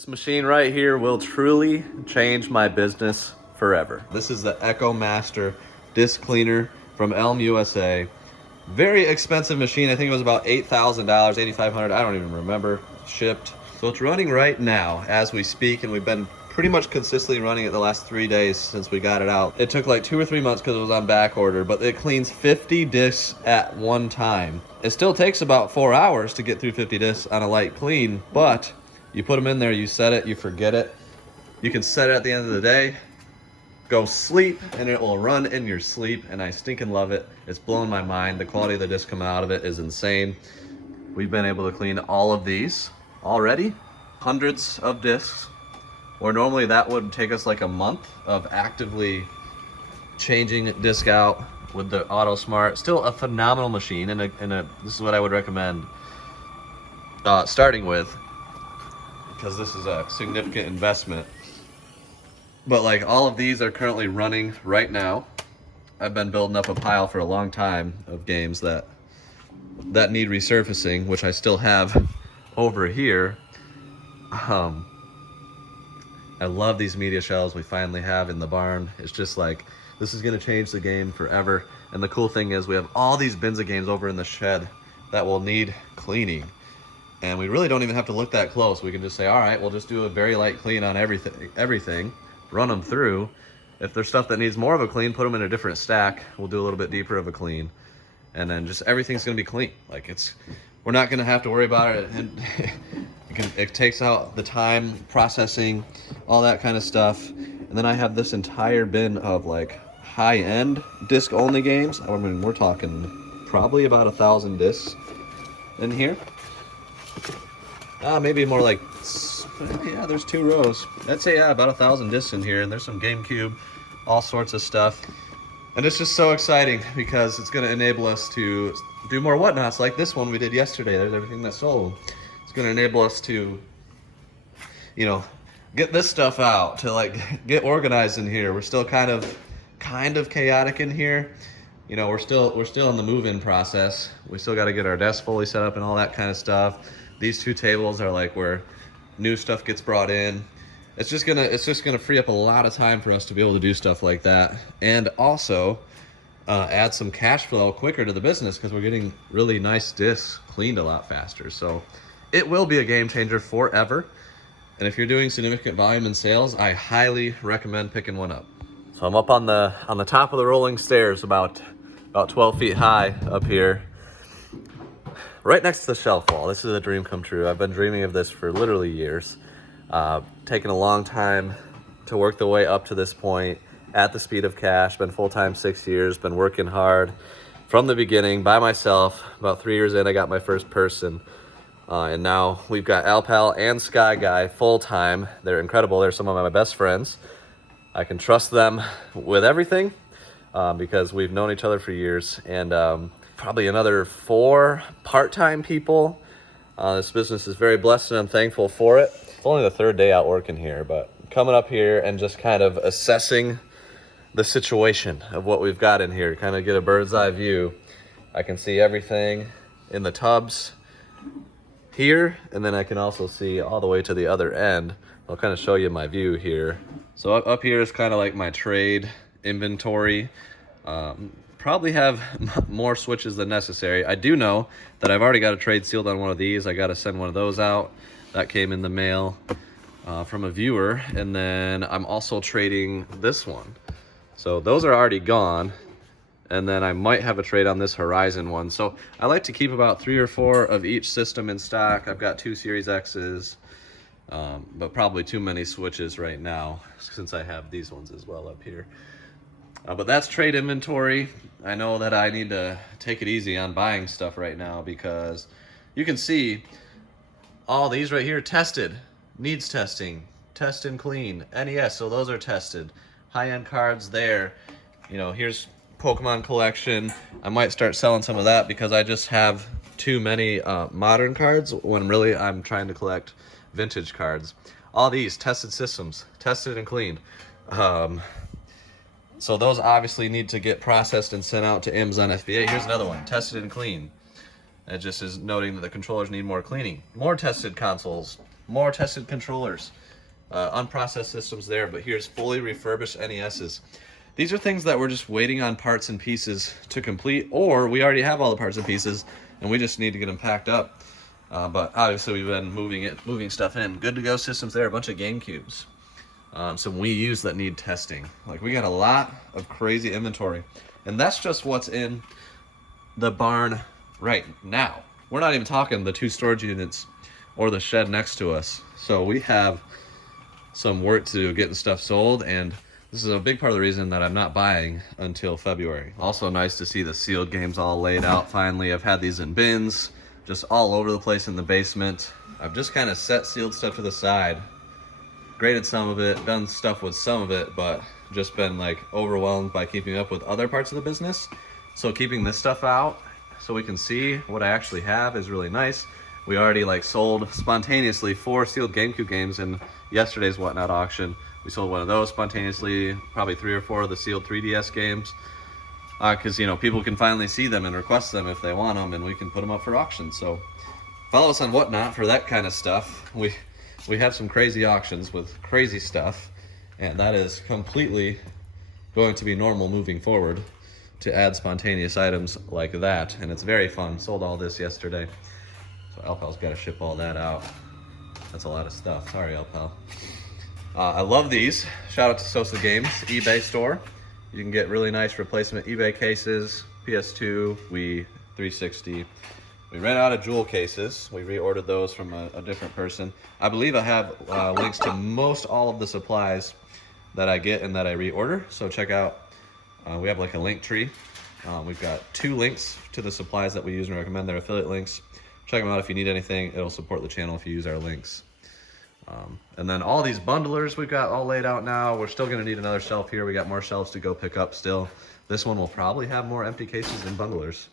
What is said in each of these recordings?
This machine right here will truly change my business forever. This is the Echo Master disc cleaner from Elm USA. Very expensive machine. I think it was about $8,000, $8,500. I don't even remember. Shipped. So it's running right now as we speak, and we've been pretty much consistently running it the last 3 days since we got it out. It took like 2 or 3 months because it was on back order, but it cleans 50 discs at one time. It still takes about 4 hours to get through 50 discs on a light clean, but you put them in there, you set it, you forget it. You can set it at the end of the day, go sleep, and it will run in your sleep, and I stinking love it. It's blown my mind. The quality of the disc coming out of it is insane. We've been able to clean all of these already, hundreds of discs, where normally that would take us like a month of actively changing disc out with the Auto Smart. Still a phenomenal machine, and this is what I would recommend starting with, because this is a significant investment. But like all of these are currently running right now. I've been building up a pile for a long time of games that need resurfacing, which I still have over here. I love these media shelves we finally have in the barn. It's just like, this is gonna change the game forever. And the cool thing is we have all these bins of games over in the shed that will need cleaning. And we really don't even have to look that close. We can just say, all right, we'll just do a very light clean on everything, run them through. If there's stuff that needs more of a clean, put them in a different stack. We'll do a little bit deeper of a clean. And then just everything's gonna be clean. Like we're not gonna have to worry about it. And it takes out the time, processing, all that kind of stuff. And then I have this entire bin of like high-end disc-only games. I mean, we're talking probably about 1,000 discs in here. Maybe more like, yeah, there's 2 rows. I'd say, yeah, about 1,000 discs in here, and there's some GameCube, all sorts of stuff. And it's just so exciting because it's going to enable us to do more whatnots like this one we did yesterday. There's everything that sold. It's going to enable us to, you know, get this stuff out, to like get organized in here. We're still kind of chaotic in here. You know, we're still in the move-in process. We still got to get our desk fully set up and all that kind of stuff. These 2 tables are like where new stuff gets brought in. It's just gonna free up a lot of time for us to be able to do stuff like that, and also add some cash flow quicker to the business because we're getting really nice discs cleaned a lot faster. So it will be a game changer forever. And if you're doing significant volume in sales, I highly recommend picking one up. So I'm up on the top of the rolling stairs, about 12 feet high up here, right next to the shelf wall. This is a dream come true. I've been dreaming of this for literally years. Taken a long time to work the way up to this point at the speed of cash. Been full-time 6 years, been working hard from the beginning by myself. About 3 years in, I got my first person. And now we've got Alpal and Sky Guy full-time. They're incredible. They're some of my best friends. I can trust them with everything because we've known each other for years. And probably another 4 part-time people. This business is very blessed and I'm thankful for it. It's only the 3rd day out working here, but coming up here and just kind of assessing the situation of what we've got in here, kind of get a bird's eye view. I can see everything in the tubs here, and then I can also see all the way to the other end. I'll kind of show you my view here. So up here is kind of like my trade inventory. Probably have more switches than necessary. I do know that I've already got a trade sealed on one of these. I got to send one of those out. That came in the mail from a viewer. And then I'm also trading this one. So those are already gone. And then I might have a trade on this Horizon one. So I like to keep about 3 or 4 of each system in stock. I've got 2 Series X's, but probably too many switches right now since I have these ones as well up here. But that's trade inventory. I know that I need to take it easy on buying stuff right now because you can see all these right here tested, needs testing, test and clean, NES, so those are tested. High-end cards there. You know, here's Pokemon collection. I might start selling some of that because I just have too many modern cards when really I'm trying to collect vintage cards. All these tested systems, tested and cleaned. So those obviously need to get processed and sent out to Amazon FBA. Here's another one, tested and clean. It just is noting that the controllers need more cleaning. More tested consoles, more tested controllers, unprocessed systems there, but here's fully refurbished NESs. These are things that we're just waiting on parts and pieces to complete, or we already have all the parts and pieces and we just need to get them packed up. But obviously we've been moving stuff in. Good to go systems there, a bunch of GameCubes. Some Wii U's that need testing. Like, we got a lot of crazy inventory, and that's just what's in the barn right now. We're not even talking the 2 storage units or the shed next to us. So we have some work to do getting stuff sold, and this is a big part of the reason that I'm not buying until February. Also nice to see the sealed games all laid out finally. I've had these in bins just all over the place in the basement. I've just kind of set sealed stuff to the side, graded some of it, done stuff with some of it, but just been like overwhelmed by keeping up with other parts of the business. So keeping this stuff out so we can see what I actually have is really nice. We already like sold spontaneously 4 sealed GameCube games in yesterday's Whatnot auction. We sold one of those spontaneously, probably 3 or 4 of the sealed 3DS games. Because, you know, people can finally see them and request them if they want them, and we can put them up for auction. So follow us on Whatnot for that kind of stuff. We have some crazy auctions with crazy stuff, and that is completely going to be normal moving forward, to add spontaneous items like that, and it's very fun. Sold all this yesterday, so Alpal's got to ship all that out. That's a lot of stuff. Sorry, Alpal. I love these. Shout out to Sosa Games eBay store. You can get really nice replacement eBay cases, PS2, Wii, 360. We ran out of jewel cases. We reordered those from a different person. I believe I have links to most all of the supplies that I get and that I reorder. So check out, we have like a link tree. We've got 2 links to the supplies that we use and recommend. They're affiliate links. Check them out if you need anything. It'll support the channel if you use our links. And then all these bundlers we've got all laid out now. We're still gonna need another shelf here. We got more shelves to go pick up still. This one will probably have more empty cases than bundlers,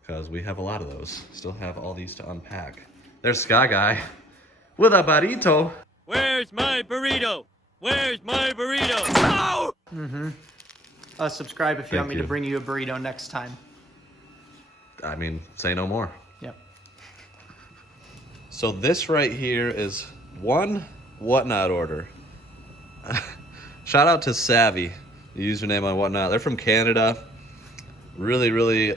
because we have a lot of those. Still have all these to unpack. There's Sky Guy with a burrito. Where's my burrito? Where's my burrito? Oh! Subscribe if you want me to bring you a burrito next time. I mean, say no more. Yep. So this right here is one Whatnot order. Shout out to Savvy, the username on Whatnot. They're from Canada. Really, really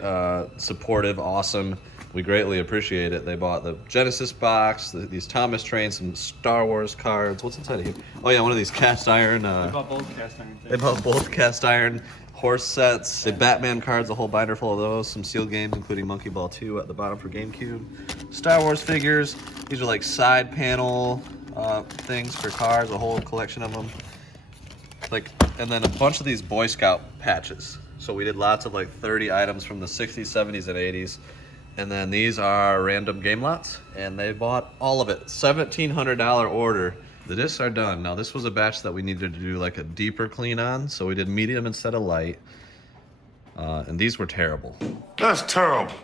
supportive, awesome. We greatly appreciate it. They bought the Genesis box, these Thomas trains, some Star Wars cards. What's inside of here? Oh yeah, one of these cast iron. They bought both cast iron things. They bought both cast iron horse sets, the Batman cards, a whole binder full of those, some sealed games, including Monkey Ball 2 at the bottom for GameCube. Star Wars figures. These are like side panel things for cars, a whole collection of them. Like, and then a bunch of these Boy Scout patches. So we did lots of like 30 items from the 60s, 70s, and 80s. And then these are random game lots, and they bought all of it. $1,700 order. The discs are done. Now this was a batch that we needed to do like a deeper clean on, so we did medium instead of light. And these were terrible. That's terrible.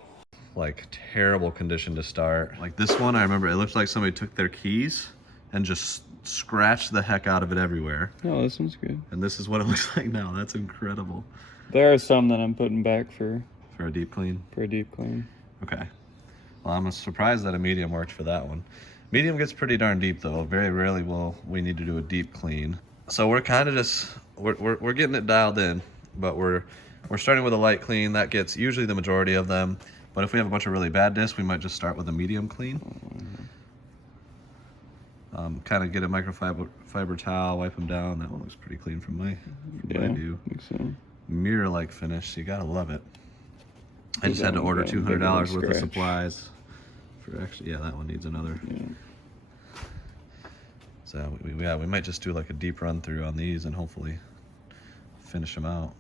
Like terrible condition to start. Like this one, I remember it looked like somebody took their keys and just scratched the heck out of it everywhere. No, this one's good. And this is what it looks like now. That's incredible. There are some that I'm putting back for a deep clean. a deep clean. Okay. Well, I'm surprised that a medium worked for that one. Medium gets pretty darn deep though. Very rarely will we need to do a deep clean. So we're kind of just we're getting it dialed in, but we're starting with a light clean. That gets usually the majority of them. But if we have a bunch of really bad discs, we might just start with a medium clean. Kind of get a microfiber towel, wipe them down. That one looks pretty clean from my view. I think so. Mirror-like finish, you gotta love it. I just had to order $200 worth of supplies. For actually, yeah, that one needs another. Yeah. So we might just do like a deep run through on these and hopefully finish them out.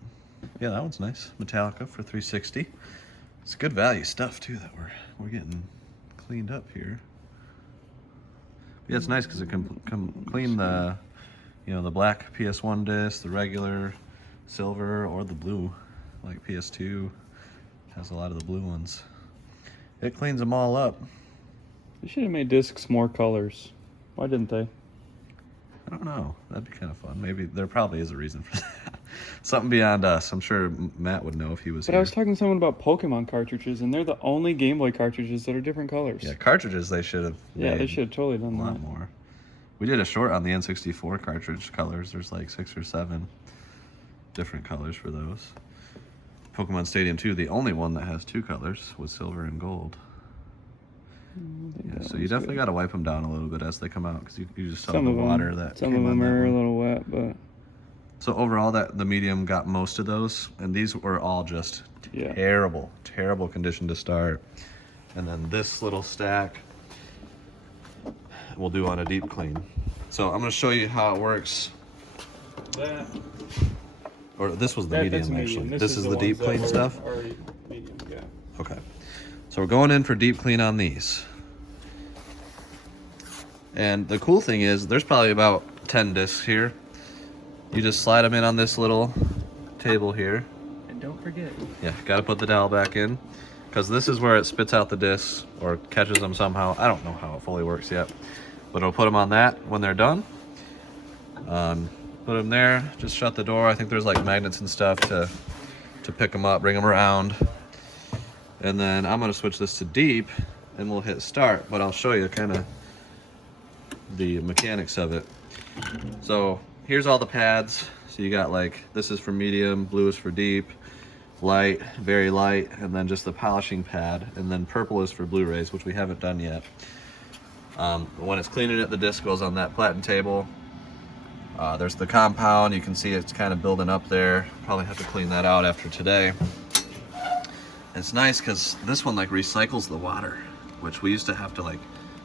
Yeah, that one's nice. Metallica for $360. It's good value stuff too that we're getting cleaned up here. Yeah, it's nice because it can clean the, you know, the black PS1 disc, the regular silver, or the blue, like PS2 has a lot of the blue ones. It cleans them all up. They should have made discs more colors. Why didn't they? I don't know. That'd be kind of fun. Maybe there probably is a reason for that. Something beyond us. I'm sure Matt would know if he was here. But I was talking to someone about Pokemon cartridges, and they're the only Game Boy cartridges that are different colors. Yeah, cartridges they should have. Yeah, they should have totally done a that. lot more. We did a short on the N64 cartridge colors. There's like 6 or 7 different colors for those. Pokemon Stadium 2, the only one that has 2 colors, with silver and gold. Yeah, so you definitely got to wipe them down a little bit as they come out, because you just saw the water that some of them are a little wet, but so overall the medium got most of those, and these were all just terrible condition to start. And then this little stack we'll do on a deep clean. So I'm going to show you how it works. Or this was the medium actually. This is the deep clean stuff. Medium, yeah. Okay. So we're going in for deep clean on these. And the cool thing is there's probably about 10 discs here. You just slide them in on this little table here. And don't forget. Yeah, got to put the dowel back in, because this is where it spits out the discs or catches them somehow. I don't know how it fully works yet, but it'll put them on that when they're done. Put them there, just shut the door. I think there's like magnets and stuff to pick them up, bring them around. And then I'm gonna switch this to deep and we'll hit start, but I'll show you kind of the mechanics of it. So here's all the pads. So you got like, this is for medium, blue is for deep, light, very light, and then just the polishing pad. And then purple is for Blu-rays, which we haven't done yet. When it's cleaning it, the disc goes on that platen table. There's the compound. You can see it's kind of building up there. Probably have to clean that out after today. It's nice because this one like recycles the water, which we used to have to like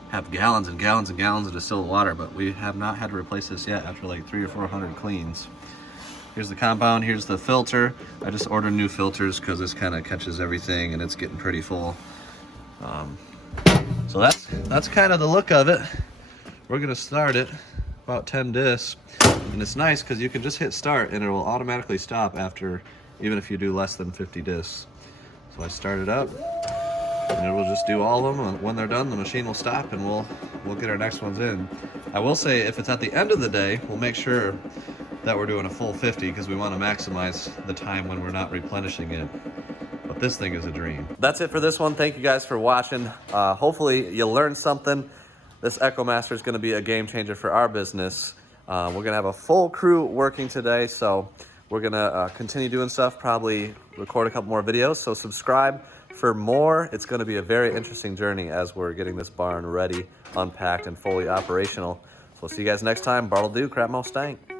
have gallons and gallons and gallons of distilled water, but we have not had to replace this yet after like 300 or 400 cleans. Here's the compound, here's the filter. I just ordered new filters because this kind of catches everything and it's getting pretty full. So that's kind of the look of it. We're gonna start it, about 10 discs. And it's nice because you can just hit start and it will automatically stop after, even if you do less than 50 discs. So I start it up and it will just do all of them, and when they're done the machine will stop and we'll get our next ones in. I will say if it's at the end of the day, we'll make sure that we're doing a full 50 because we want to maximize the time when we're not replenishing it. But this thing is a dream. That's it for this one. Thank you guys for watching. Hopefully you learned something. This EchoMaster is going to be a game changer for our business. We're going to have a full crew working today, so we're going to continue doing stuff, probably record a couple more videos, so subscribe for more. It's going to be a very interesting journey as we're getting this barn ready, unpacked, and fully operational. So we'll see you guys next time. Bartle do, crap mo stank.